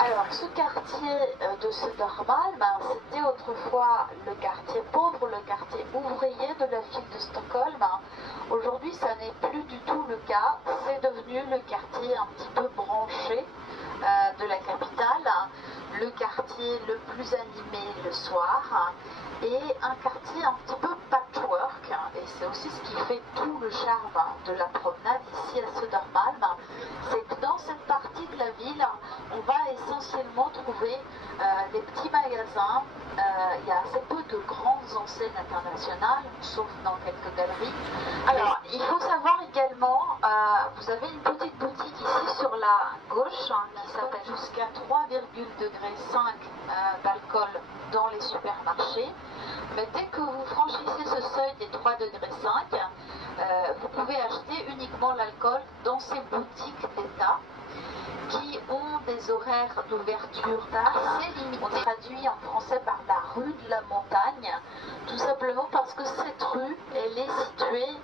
Alors, ce quartier de Södermalm, c'était autrefois le quartier pauvre, le quartier ouvrier de la ville de Stockholm. Aujourd'hui, ça n'est plus du tout le cas. C'est devenu le quartier un petit peu branché de la capitale, le quartier le plus animé le soir et un quartier un petit peu patchwork. Et c'est aussi ce qui fait tout le charme de la promenade ici à Södermalm. C'est que dans cette partie de la ville, on va essentiellement trouver des petits magasins. Il y a assez peu de grandes enseignes internationales, sauf dans quelques galeries. Alors, il faut savoir également, vous avez une petite boutique ici sur la gauche qui s'appelle jusqu'à 3,5 d'alcool dans les supermarchés. Mais dès que vous franchissez ce seuil des 3,5 vous pouvez acheter uniquement l'alcool dans ces boutiques d'État qui ont des horaires d'ouverture assez limités. On traduit en français par la rue de la montagne, tout simplement parce que cette rue, elle est située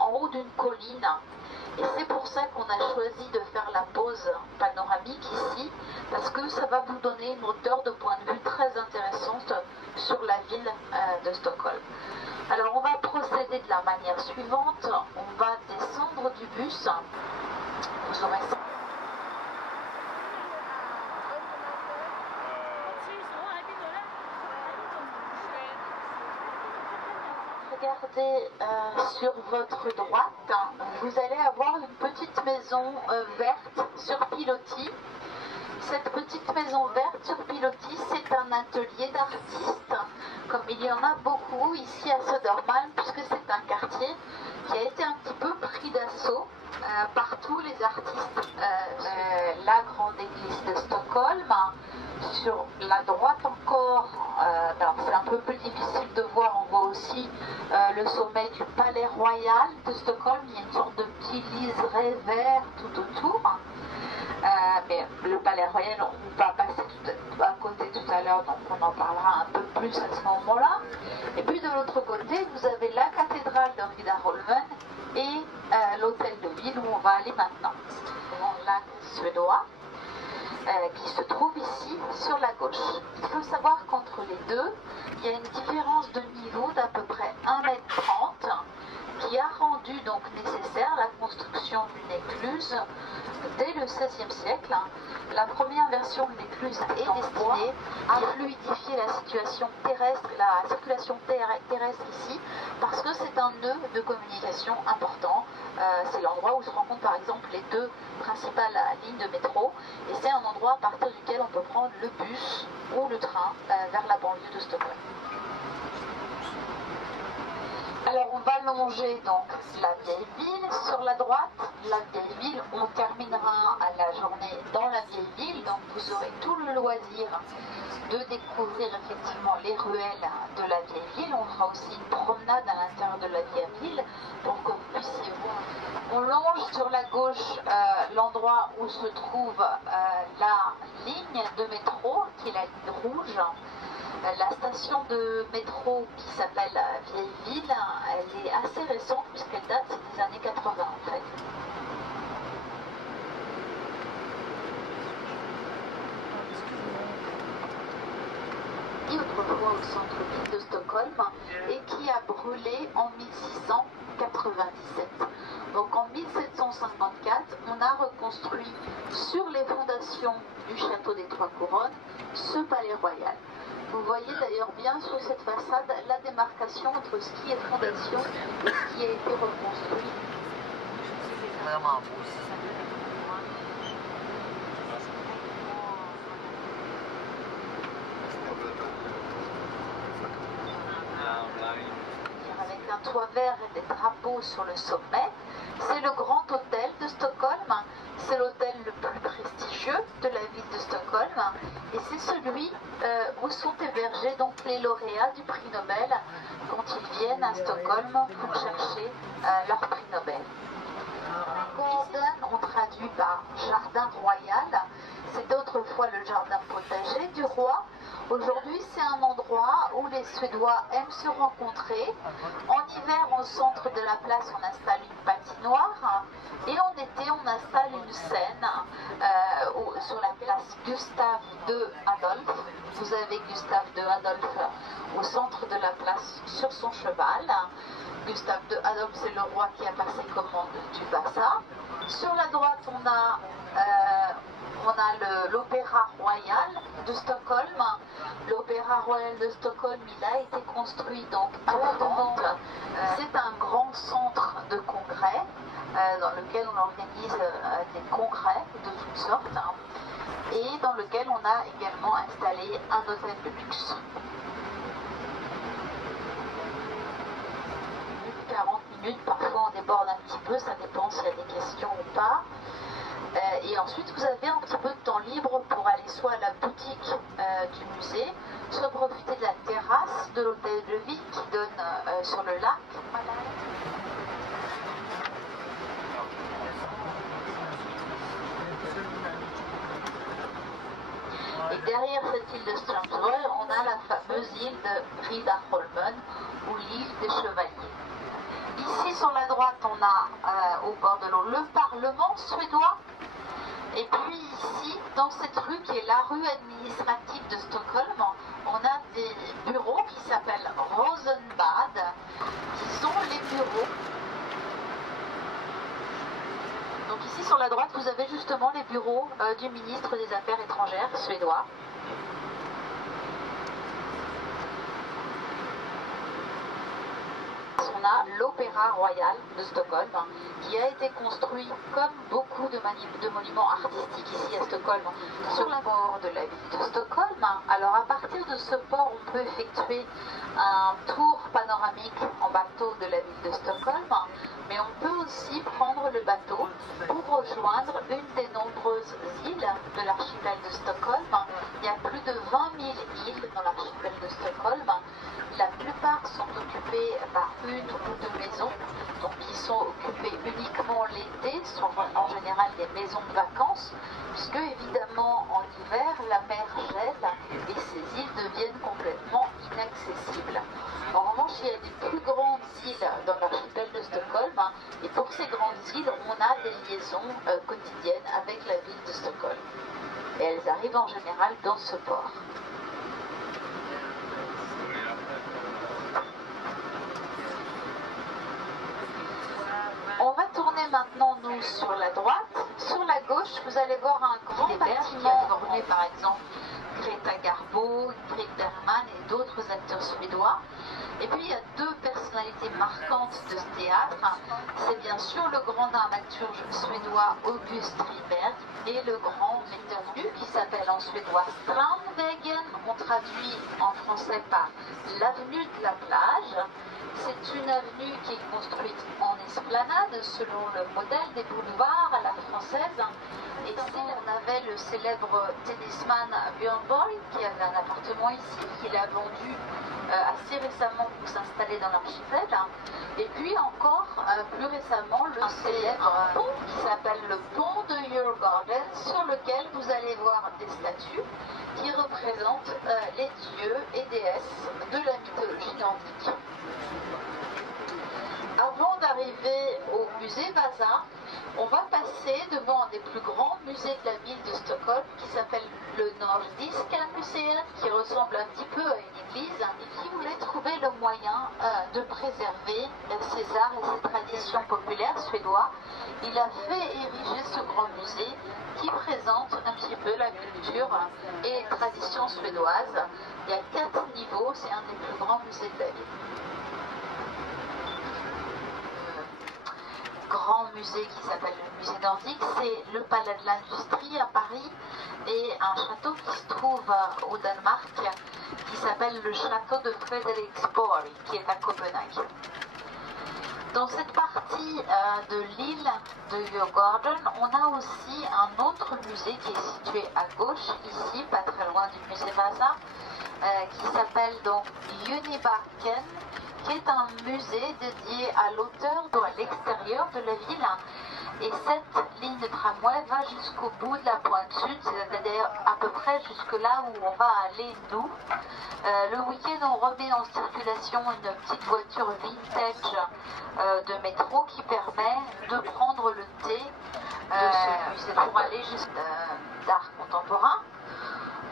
en haut d'une colline. Et c'est pour ça qu'on a choisi de faire la pause panoramique ici, parce que ça va vous donner une hauteur de point de vue très intéressante sur la ville de Stockholm. Alors on va procéder de la manière suivante, on va descendre du bus, vous aurez ça. Regardez sur votre droite, vous allez avoir une petite maison verte sur pilotis. Cette petite maison verte sur pilotis, c'est un atelier d'artistes, comme il y en a beaucoup ici à Södermalm, puisque c'est un quartier qui a été un petit peu pris d'assaut par tous les artistes. La grande église de Stockholm, sur la droite encore, alors c'est un peu plus difficile de voir, on voit aussi le sommet du Palais Royal de Stockholm. Il y a une sorte de petit liseré vert tout autour. Mais le Palais Royal, on va passer à côté tout à l'heure, donc on en parlera un peu plus à ce moment-là. Et puis de l'autre côté, vous avez la cathédrale de Riddarholmen et l'hôtel de ville où on va aller maintenant. Le lac suédois qui se trouve ici sur la gauche. Il faut savoir qu'entre les deux, il y a une différence de niveau d'à peu près 1,30 m qui a rendu donc nécessaire la construction d'une écluse dès le XVIe siècle. La première version de l'écluse est destinée à fluidifier la situation terrestre, la circulation terrestre ici, parce que c'est un nœud de communication important. C'est l'endroit où se rencontrent par exemple les deux principales lignes de métro, et c'est un endroit à partir duquel on peut prendre le bus ou le train vers la banlieue de Stockholm. Alors on va longer donc la vieille ville sur la droite. La vieille ville, on terminera à la journée dans la vieille ville, donc vous aurez tout le loisir de découvrir effectivement les ruelles de la vieille ville. On fera aussi une promenade à l'intérieur de la vieille ville pour que vous puissiez voir. On longe sur la gauche l'endroit où se trouve la ligne de métro, qui est la ligne rouge. La station de métro qui s'appelle Vieille Ville, elle est assez récente puisqu'elle date des années 80 en fait. Autrefois au centre-ville de Stockholm et qui a brûlé en 1697. Donc en 1754, on a reconstruit sur les fondations du château des Trois Couronnes ce palais royal. Vous voyez d'ailleurs bien sur cette façade la démarcation entre ce qui est fondation et ce qui a été reconstruit. Avec un toit vert et des drapeaux sur le sommet. C'est le grand hôtel de Stockholm. C'est l'hôtel le plus prestigieux de la ville de Stockholm. Et c'est celui où sont hébergés donc les lauréats du prix Nobel quand ils viennden à Stockholm pour chercher leur prix Nobel. Garden, on traduit par jardin royal. C'était autrefois le jardin potager du roi. Aujourd'hui, c'est un endroit où les Suédois aiment se rencontrer. En hiver, au centre de la place, on installe une patinoire. Et en été, on installe une scène sur la place Gustave II Adolphe. Vous avez Gustave II Adolphe au centre de la place sur son cheval. Gustave II Adolphe, c'est le roi qui a passé commande du Vasa. Sur la droite, on a l'Opéra Royal de Stockholm. L'Opéra Royal de Stockholm, il a été construit donc à la demande. C'est un grand centre de congrès dans lequel on organise des congrès de toutes sortes et dans lequel on a également installé un hôtel de luxe. 40 minutes, parfois on déborde un petit peu, ça dépend s'il y a des questions ou pas. Et ensuite, vous avez un petit peu de temps libre pour aller soit à la boutique du musée, soit profiter de la terrasse de l'hôtel de ville qui donne sur le lac. Et derrière cette île de Strömsö, on a la fameuse île de Riddarholmen, ou l'île des Chevaliers. Ici, sur la droite, on a au bord de l'eau le Parlement suédois. Et puis ici, dans cette rue qui est la rue administrative de Stockholm, on a des bureaux qui s'appellent Rosenbad, qui sont les bureaux. Donc ici sur la droite, vous avez justement les bureaux du ministre des Affaires étrangères suédois. On a l'Opéra Royal de Stockholm qui a été construit comme beaucoup de monuments artistiques ici à Stockholm sur le port de la ville de Stockholm. Alors à partir de ce port, on peut effectuer un tour panoramique en bateau de la ville de Stockholm, mais on peut aussi prendre le bateau pour rejoindre une des nombreuses îles de l'archipel de Stockholm. Il y a plus de 20 000 îles dans l'archipel de Stockholm. La plupart sont occupées par une ou deux maisons, donc qui sont occupées uniquement l'été, sont en général des maisons de vacances, puisque évidemment en hiver la mer gèle et ces îles deviennent complètement inaccessibles. En revanche, il y a des plus grandes îles dans l'archipel de Stockholm, et pour ces grandes îles, on a des liaisons quotidiennes avec la ville de Stockholm. Et elles arrivent en général dans ce port. On va tourner maintenant, nous, sur la droite. Sur la gauche, vous allez voir un grand bâtiment formé par exemple Greta Garbo, Ingrid Bergman et d'autres acteurs suédois. Et puis, il y a deux personnalités marquantes de ce théâtre. C'est bien sûr le grand dramaturge suédois August Strindberg et le grand metteur nu qui s'appelle en suédois Strandvägen. On traduit en français par l'avenue de la plage. C'est une avenue qui est construite en esplanade selon le modèle des boulevards à la française. Et on avait le célèbre tennisman Björn Borg qui avait un appartement ici, qu'il a vendu assez récemment pour s'installer dans l'archipel. Et puis encore plus récemment le célèbre pont qui s'appelle le pont de Djurgården, sur lequel vous allez voir des statues qui représentent les dieux et déesses de la mythologie nordique. Avant d'arriver au musée Vasa, on va passer devant un des plus grands musées de la ville de Stockholm qui s'appelle le Nordiska Museum, qui ressemble un petit peu à une église et qui voulait trouver le moyen de préserver ses arts et ses traditions populaires suédois. Il a fait ériger ce grand musée qui présente un petit peu la culture et les traditions suédoises. Il y a 4 niveaux, c'est un des plus grands musées de la ville. Grand musée qui s'appelle le musée nordique, c'est le palais de l'industrie à Paris et un château qui se trouve au Danemark qui s'appelle le château de Frederiksborg qui est à Copenhague. Dans cette partie de l'île de Djurgården, on a aussi un autre musée qui est situé à gauche, ici, pas très loin du musée Vasa, qui s'appelle donc Unibacken, qui est un musée dédié à l'auteur à l'extérieur de la ville. Et cette ligne de tramway va jusqu'au bout de la pointe sud, c'est-à-dire à peu près jusque là où on va aller nous. Le week-end, on remet en circulation une petite voiture vintage de métro qui permet de prendre le T de ce musée pour aller jusqu'à d'art contemporain.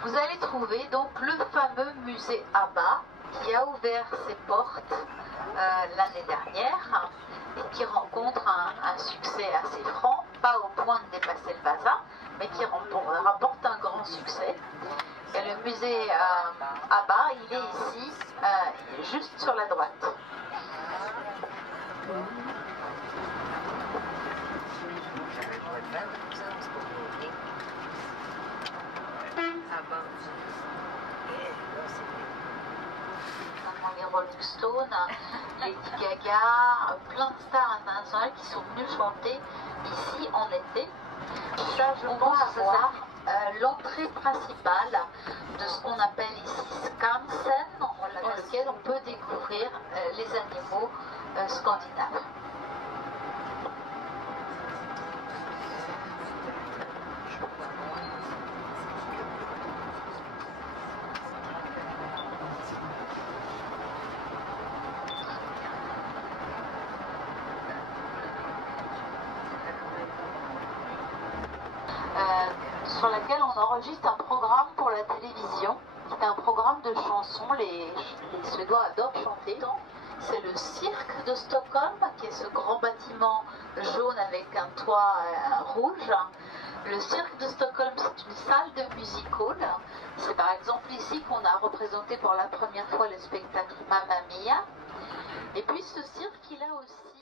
Vous allez trouver donc le fameux musée ABBA qui a ouvert ses portes l'année dernière et qui rencontre un succès assez franc, pas au point de dépasser le bazar, mais qui rapporte un grand succès. Et le musée ABBA, il est ici, juste sur la droite. Les Rolling Stones, Lady Gaga, plein de stars internationales qui sont venues chanter ici en été. Ça, je pense avoir l'entrée principale de ce qu'on appelle ici Skansen, dans lequel on peut découvrir les animaux scandinaves. Sur laquelle on enregistre un programme pour la télévision. C'est un programme de chansons, les Suédois adorent chanter. C'est le cirque de Stockholm, qui est ce grand bâtiment jaune avec un toit rouge. Le cirque de Stockholm, c'est une salle de music hall. C'est par exemple ici qu'on a représenté pour la première fois le spectacle Mamma Mia. Et puis ce cirque, il a aussi